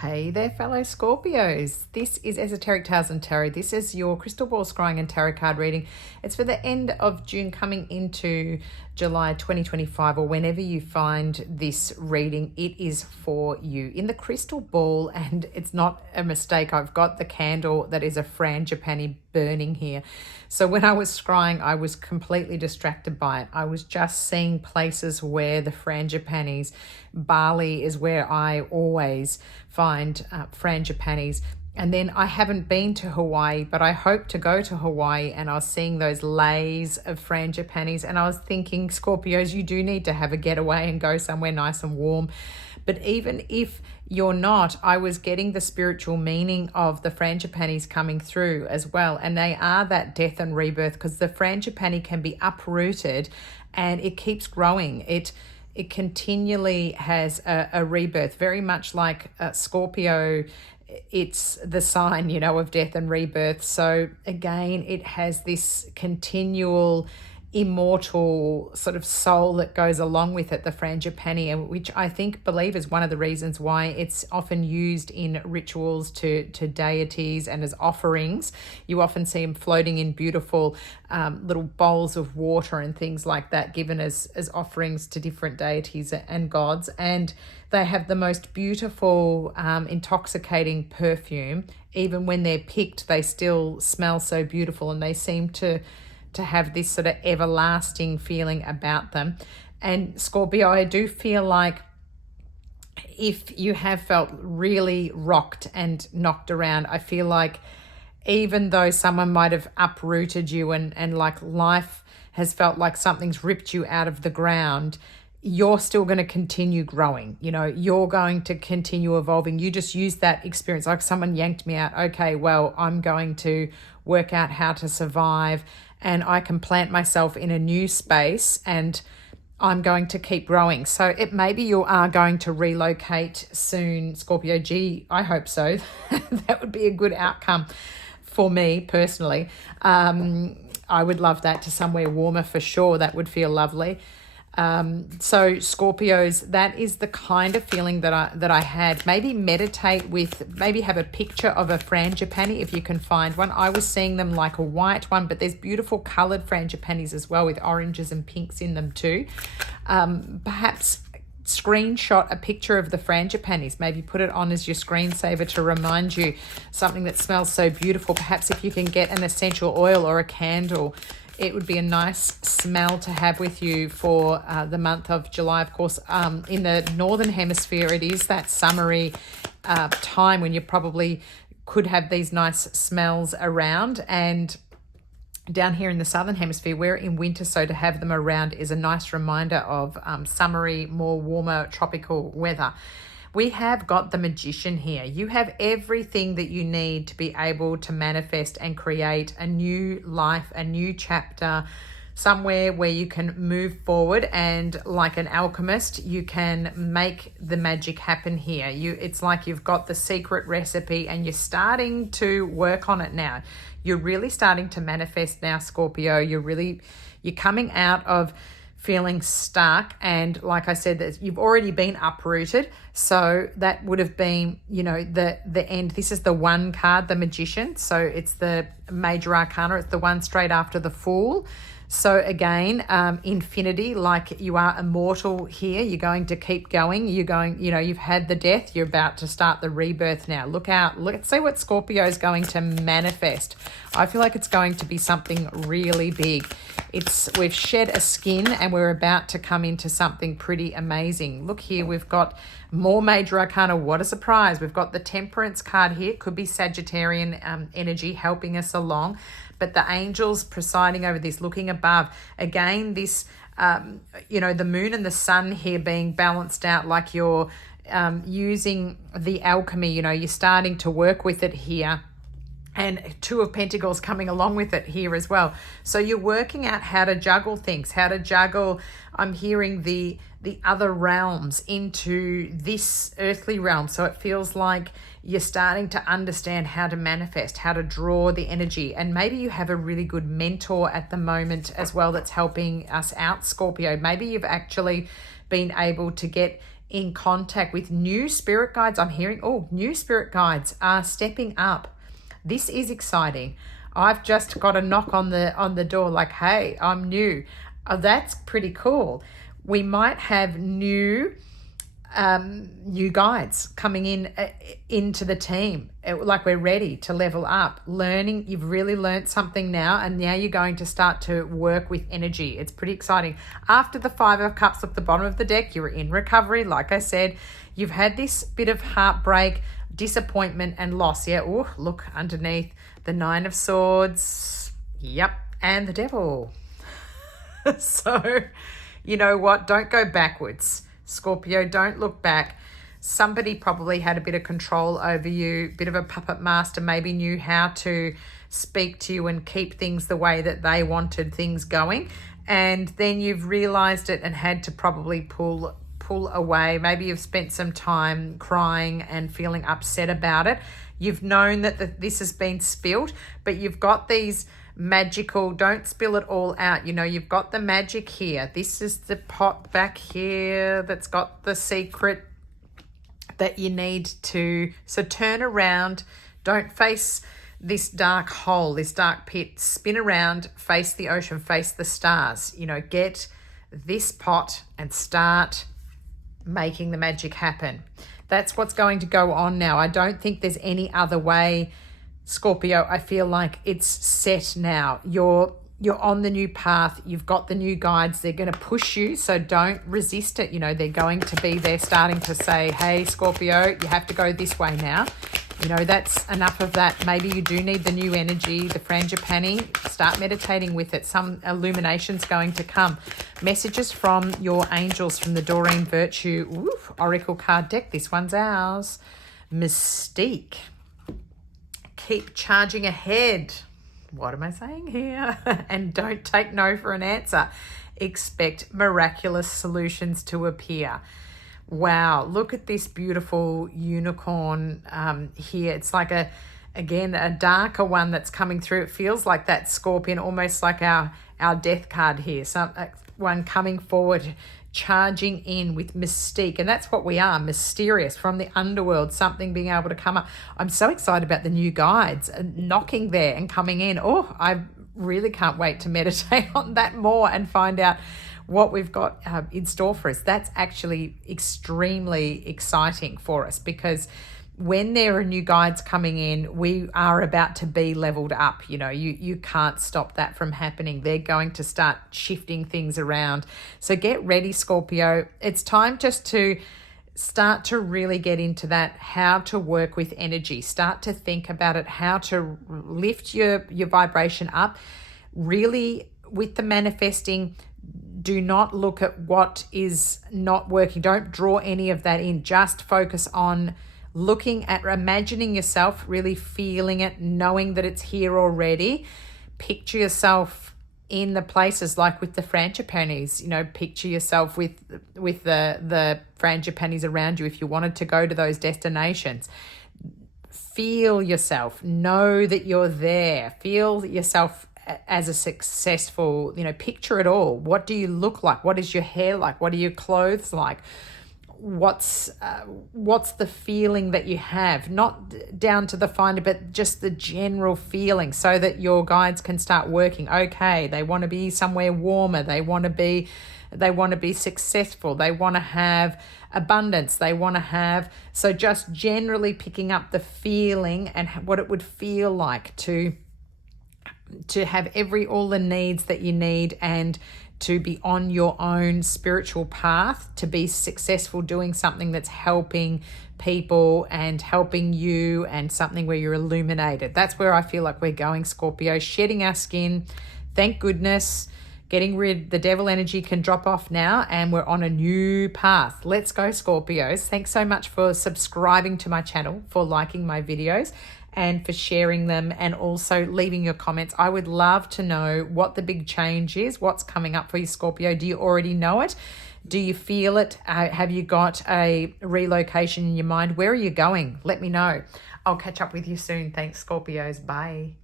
Hey there, fellow Scorpios. This is Esoteric Tales and Tarot. This is your crystal ball scrying and tarot card reading. It's for the end of June, coming into July 2025, or whenever you find this reading, it is for you. In the crystal ball, and it's not a mistake, I've got the candle that is a frangipani burning here. So when I was scrying, I was completely distracted by it. I was just seeing places where the frangipanis, Bali is where I always find frangipanis. And then I haven't been to Hawaii, but I hope to go to Hawaii, and I was seeing those lays of frangipanis, and I was thinking, Scorpios, you do need to have a getaway and go somewhere nice and warm. But even if you're not, I was getting the spiritual meaning of the frangipanis coming through as well. And they are that death and rebirth, because the frangipani can be uprooted and it keeps growing. It continually has a rebirth, very much like Scorpio. It's the sign, of death and rebirth. So again, it has this continual immortal sort of soul that goes along with it, the frangipani, which I believe is one of the reasons why it's often used in rituals to deities and as offerings. You often see them floating in beautiful little bowls of water and things like that, given as offerings to different deities and gods. And they have the most beautiful intoxicating perfume. Even when they're picked, they still smell so beautiful, and they seem to have this sort of everlasting feeling about them. And Scorpio, I do feel like if you have felt really rocked and knocked around, I feel like even though someone might have uprooted you and like life has felt like something's ripped you out of the ground, you're still going to continue growing. You're going to continue evolving. You just use that experience. Like someone yanked me out. Okay, well, I'm going to work out how to survive, and I can plant myself in a new space, and I'm going to keep growing. So maybe you are going to relocate soon, Scorpio. Gee, I hope so. That would be a good outcome for me personally. I would love that, to somewhere warmer for sure. That would feel lovely. So Scorpios, that is the kind of feeling that I had. Maybe meditate with, maybe have a picture of a frangipani if you can find one. I was seeing them like a white one, but there's beautiful colored frangipanis as well, with oranges and pinks in them too. Perhaps screenshot a picture of the frangipanis, maybe put it on as your screensaver to remind you something that smells so beautiful. Perhaps if you can get an essential oil or a candle, it would be a nice smell to have with you for the month of July. Of course, in the Northern Hemisphere, it is that summery time when you probably could have these nice smells around. And down here in the Southern Hemisphere, we're in winter, so to have them around is a nice reminder of summery, more warmer, tropical weather. We have got the Magician here. You have everything that you need to be able to manifest and create a new life, a new chapter, somewhere where you can move forward, and like an alchemist, you can make the magic happen here. It's like you've got the secret recipe and you're starting to work on it now. You're really starting to manifest now, Scorpio. You're coming out of feeling stuck, and like I said, that you've already been uprooted, so that would have been the end. This is the one card, the Magician, so it's the major arcana. It's the one straight after the Fool. So again, infinity, like you are immortal here. You're going to keep going. You've had the death. You're about to start the rebirth now. Look out. Let's see what Scorpio is going to manifest. I feel like it's going to be something really big. We've shed a skin and we're about to come into something pretty amazing. Look here, we've got more major arcana. What a surprise. We've got the Temperance card here. Could be Sagittarian energy helping us along. But the angels presiding over this, looking above. Again, this, the moon and the sun here being balanced out, like you're using the alchemy, you're starting to work with it here. And Two of Pentacles coming along with it here as well. So you're working out how to juggle things, I'm hearing the other realms into this earthly realm. So it feels like you're starting to understand how to manifest, how to draw the energy. And maybe you have a really good mentor at the moment as well that's helping us out, Scorpio. Maybe you've actually been able to get in contact with new spirit guides. I'm hearing, new spirit guides are stepping up. This is exciting. I've just got a knock on the door like, hey, I'm new. Oh, that's pretty cool. We might have new guides coming into the team, like we're ready to level up, learning. You've really learned something now, and now you're going to start to work with energy. It's pretty exciting. After the 5 of Cups at the bottom of the deck, you were in recovery. Like I said, you've had this bit of heartbreak, disappointment, and loss. Yeah. Oh, look underneath the 9 of Swords. Yep. And the Devil. So you know what? Don't go backwards, Scorpio. Don't look back. Somebody probably had a bit of control over you, bit of a puppet master, maybe knew how to speak to you and keep things the way that they wanted things going. And then you've realized it and had to probably pull away. Maybe you've spent some time crying and feeling upset about it. You've known that this has been spilled, but you've got these magical, don't spill it all out. You know, you've got the magic here. This is the pot back here that's got the secret that you need to. So turn around. Don't face this dark hole, this dark pit. Spin around, face the ocean, face the stars. You know, get this pot and start making the magic happen. That's what's going to go on now. I don't think there's any other way, Scorpio. I feel like it's set now. You're on the new path. You've got the new guides. They're going to push you, so don't resist it. You know, they're going to be there starting to say, hey, Scorpio, you have to go this way now. You know, that's enough of that. Maybe you do need the new energy, the frangipani. Start meditating with it. Some illumination's going to come. Messages from your angels from the Doreen Virtue Oracle card deck. This one's ours. Mystique. Keep charging ahead. What am I saying here? And don't take no for an answer. Expect miraculous solutions to appear. Wow, look at this beautiful unicorn here. It's like again, a darker one that's coming through. It feels like that scorpion, almost like our death card here. One coming forward, charging in with mystique. And that's what we are, mysterious, from the underworld, something being able to come up. I'm so excited about the new guides knocking there and coming in. Oh, I really can't wait to meditate on that more and find out what we've got in store for us. That's actually extremely exciting for us, because when there are new guides coming in, we are about to be leveled up. You know, you can't stop that from happening. They're going to start shifting things around. So get ready, Scorpio. It's time just to start to really get into that, how to work with energy. Start to think about it, how to lift your vibration up. Really, with the manifesting, do not look at what is not working. Don't draw any of that in. Just focus on looking at, imagining yourself, really feeling it, knowing that it's here already. Picture yourself in the places, like with the frangipanis. You know, picture yourself with the frangipanis around you if you wanted to go to those destinations. Feel yourself. Know that you're there. Feel yourself as a successful, you know, picture it all. What do you look like? What is your hair like? What are your clothes like? What's the feeling that you have? Not down to the finer, but just the general feeling, so that your guides can start working. Okay, they want to be somewhere warmer. They want to be successful. They want to have abundance. They want to have, so just generally picking up the feeling and what it would feel like to have all the needs that you need, and to be on your own spiritual path, to be successful doing something that's helping people and helping you, and something where you're illuminated. That's where I feel like we're going, Scorpio. Shedding our skin. Thank goodness. Getting rid, the devil energy can drop off now, and we're on a new path. Let's go, Scorpios. Thanks so much for subscribing to my channel, for liking my videos, and for sharing them, and also leaving your comments. I would love to know what the big change is, what's coming up for you, Scorpio. Do you already know it? Do you feel it? Have you got a relocation in your mind? Where are you going? Let me know. I'll catch up with you soon. Thanks, Scorpios. Bye.